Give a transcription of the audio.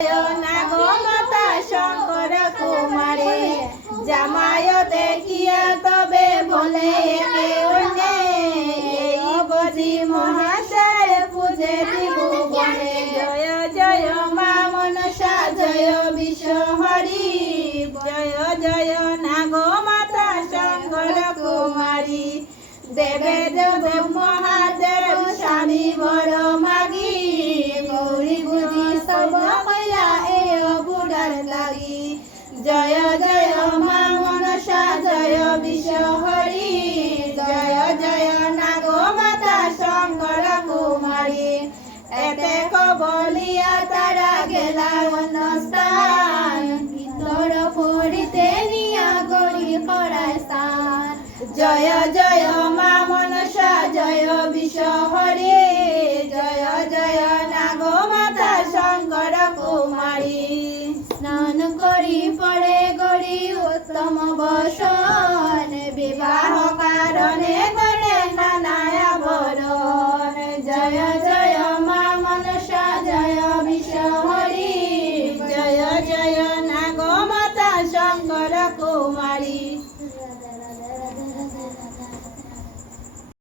নাগমাতা শঙ্কর কুমারী জামায় দেখিয়া তবে বলে একে অন্যে বুঝি মহাশয় পূজে ত্রিভুবনে। জয় জয় মা মনসা জয় বিশ্বহরি জয় জয় নাগমাতা শঙ্কর কুমারী। দেবে দেব মহাদেব শানি বড় মাগি গৌরী বুঝি সব কইলা এ বুড়ার লাগি। জয় জয় মা মনসা জয় বিশ্বহরি জয় জয় নাগমাতা শঙ্কর কুমারী। এতে কবলিয়া তারা গেলা অন্যস্থান ভিতর পড়িতে নিয়া গৌরী করায় স্থান। জয় জয় মা মনসা জয় বিশ্বহরি জয় জয় নাগমাতা শঙ্কর কুমারী। স্নান করি পড়ে গড়ি উত্তম বসন